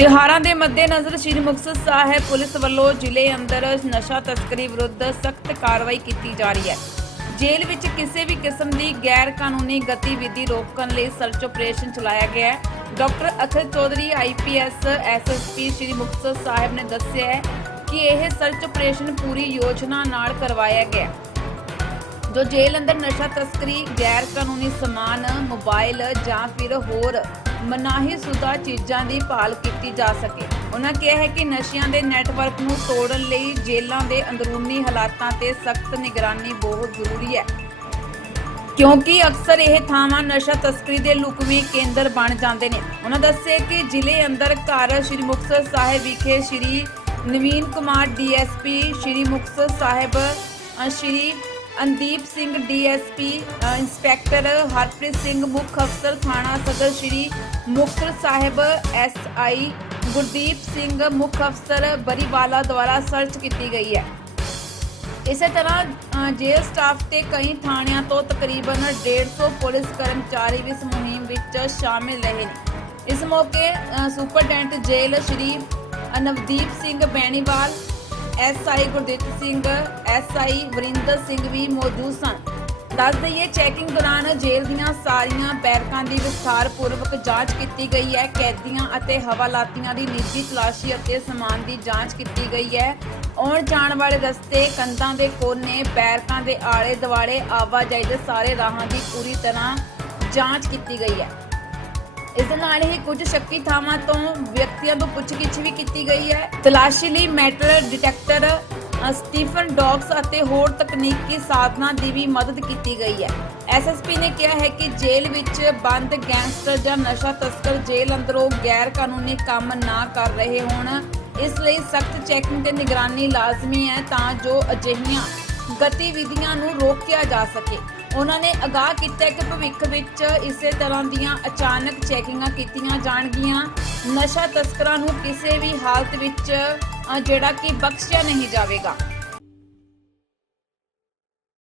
ਤਿਉਹਾਰਾਂ ਦੇ ਮੱਦੇਨਜ਼ਰ ਸ੍ਰੀ ਮੁਕਤਸਰ ਸਾਹਿਬ ਪੁਲਿਸ ਵੱਲੋਂ ਜ਼ਿਲ੍ਹੇ ਅੰਦਰ ਨਸ਼ਾ ਤਸਕਰੀ ਵਿਰੁੱਧ ਸਖਤ ਕਾਰਵਾਈ ਕੀਤੀ ਜਾ ਰਹੀ ਹੈ। ਜੇਲ੍ਹ ਵਿੱਚ ਕਿਸੇ ਵੀ ਕਿਸਮ ਦੀ ਗੈਰ ਕਾਨੂੰਨੀ ਗਤੀਵਿਧੀ ਰੋਕਣ ਲਈ ਸਰਚ ਆਪਰੇਸ਼ਨ ਚਲਾਇਆ ਗਿਆ ਹੈ। Doctor Akhil Chaudhary IPS SSP Sri Muktsar Sahib ਨੇ ਦੱਸਿਆ ਹੈ ਕਿ ਇਹ ਸਰਚ ਆਪਰੇਸ਼ਨ ਪੂਰੀ ਯੋਜਨਾ ਨਾਲ ਕਰਵਾਇਆ ਗਿਆ ਜੋ ਜੇਲ੍ਹ ਅੰਦਰ ਨਸ਼ਾ ਤਸਕਰੀ ਗੈਰ ਕਾਨੂੰਨੀ ਸਮਾਨ, ਮੋਬਾਈਲ ਜਾਂ ਫਿਰ ਹੋਰ ਮਨਾਹੀ ਸੁਦਾ ਚੀਜ਼ਾਂ ਦੀ ਭਾਲ ਕੀਤੀ ਜਾ ਸਕੇ। ਉਹਨਾਂ ਕਿਹਾ ਹੈ ਕਿ ਨਸ਼ਿਆਂ ਦੇ ਨੈਟਵਰਕ ਨੂੰ ਤੋੜਨ ਲਈ ਜੇਲ੍ਹਾਂ ਦੇ ਅੰਦਰੂਨੀ ਹਾਲਾਤਾਂ ਤੇ ਸਖਤ ਨਿਗਰਾਨੀ ਬਹੁਤ ਜ਼ਰੂਰੀ ਹੈ। ਕਿਉਂਕਿ ਅਕਸਰ ਇਹ ਥਾਵਾਂ ਨਸ਼ਾ ਤਸਕਰੀ ਦੇ ਲੁਕਵੇਂ ਕੇਂਦਰ ਬਣ ਜਾਂਦੇ ਨੇ। ਉਹਨਾਂ ਦੱਸਿਆ ਕਿ ਜ਼ਿਲ੍ਹੇ ਅੰਦਰ ਘਰ ਸ੍ਰੀ ਮੁਕਤਸਰ ਸਾਹਿਬ ਵਿਖੇ ਸ੍ਰੀ ਨਵੀਨ ਕੁਮਾਰ ਡੀਐਸਪੀ ਸ੍ਰੀ ਮੁਕਤਸਰ ਸਾਹਿਬ ਅ, ਸ੍ਰੀ ਅਨਦੀਪ ਸਿੰਘ ਡੀਐਸਪੀ ਇੰਸਪੈਕਟਰ ਹਰਪ੍ਰੀਤ ਸਿੰਘ ਮੁੱਖ ਅਫਸਰ ਥਾਣਾ ਸਦਰ ਸ੍ਰੀ ਮੁਕਤਸਰ ਸਾਹਿਬ ਐਸਆਈ ਗੁਰਦੀਪ ਸਿੰਘ ਮੁੱਖ ਅਫਸਰ ਬਰੀਵਾਲਾ ਦੁਆਰਾ ਸਰਚ ਕੀਤੀ ਗਈ ਹੈ। ਇਸੇ ਤਰ੍ਹਾਂ ਜੇਲ੍ਹ ਸਟਾਫ ਤੇ ਕਈ ਥਾਣਿਆਂ ਤੋਂ ਤਕਰੀਬਨ 150 ਪੁਲਿਸ ਕਰਮਚਾਰੀ ਵੀ ਇਸ ਮੁਹਿੰਮ ਵਿੱਚ ਸ਼ਾਮਿਲ ਰਹੇ ਨੇ। ਇਸ ਮੌਕੇ ਅ, superintendent jail Shri Anavdeep Singh Bainiwal SI Gurdeep Singh SI Varinder Singh ਵੀ ਮੌਜੂਦ ਸਨ। ਦੱਸ ਦਈਏ ਚੈਕਿੰਗ ਦੌਰਾਨ ਜੇਲ੍ਹ ਦੀਆਂ ਸਾਰੀਆਂ ਬੈਰਕਾਂ ਦੀ ਵਿਸਥਾਰਪੂਰਵਕ ਜਾਂਚ ਕੀਤੀ ਗਈ ਹੈ। ਕੈਦੀਆਂ ਅਤੇ ਹਵਾਲਾਤੀਆਂ ਦੀ ਨਿੱਜੀ ਤਲਾਸ਼ੀ ਅਤੇ ਸਮਾਨ ਦੀ ਜਾਂਚ ਕੀਤੀ ਗਈ ਹੈ। ਆਉਣ ਜਾਣ ਵਾਲੇ ਰਸਤੇ, ਕੰਧਾਂ ਦੇ ਕੋਨੇ ਬੈਰਕਾਂ ਦੇ ਆਲੇ ਦੁਆਲੇ ਆਵਾਜਾਈ ਦੇ ਸਾਰੇ ਰਾਹਾਂ ਦੀ ਪੂਰੀ ਤਰ੍ਹਾਂ ਜਾਂਚ ਕੀਤੀ ਗਈ ਹੈ। ਇਸ ਦੇ ਨਾਲ ਹੀ ਕੁਝ ਸ਼ੱਕੀ ਥਾਵਾਂ ਤੋਂ ਵਿਅਕਤੀਆਂ ਤੋਂ ਪੁੱਛਗਿੱਛ ਵੀ ਕੀਤੀ ਗਈ ਹੈ। ਤਲਾਸ਼ੀ ਲਈ ਮੈਟਲ ਡਿਟੈਕਟਰ ਸਟੀਫਨ ਡੌਗਸ ਅਤੇ ਹੋਰ ਤਕਨੀਕੀ ਸਾਧਨਾਂ ਦੀ ਵੀ ਮਦਦ ਕੀਤੀ ਗਈ ਹੈ। ਐਸਐਸਪੀ ਨੇ ਕਿਹਾ ਹੈ ਕਿ ਜੇਲ੍ਹ ਵਿੱਚ ਬੰਦ ਗੈਂਗਸਟਰ ਜਾਂ ਨਸ਼ਾ ਤਸਕਰ ਜੇਲ੍ਹ ਅੰਦਰੋਂ ਗੈਰ ਕਾਨੂੰਨੀ ਕੰਮ ਨਾ ਕਰ ਰਹੇ ਹੋਣ। ਇਸ ਲਈ ਸਖਤ ਚੈਕਿੰਗ ਤੇ ਨਿਗਰਾਨੀ ਲਾਜ਼ਮੀ ਹੈ ਤਾਂ ਜੋ ਅਜਿਹੀਆਂ ਗਤੀਵਿਧੀਆਂ ਨੂੰ ਰੋਕਿਆ ਜਾ ਸਕੇ। ਉਹਨਾਂ ਨੇ ਅਗਾਹ ਕੀਤਾ ਕਿ ਭਵਿੱਖ ਵਿੱਚ ਇਸੇ ਤਰ੍ਹਾਂ ਦੀਆਂ ਅਚਾਨਕ ਚੈਕਿੰਗਾਂ ਕੀਤੀਆਂ ਜਾਣਗੀਆਂ। ਨਸ਼ਾ ਤਸਕਰਾਂ ਨੂੰ ਕਿਸੇ ਵੀ ਹਾਲਤ ਵਿੱਚ ਜਿਹੜਾ ਕਿ ਬਖਸ਼ਿਆ ਨਹੀਂ ਜਾਵੇਗਾ।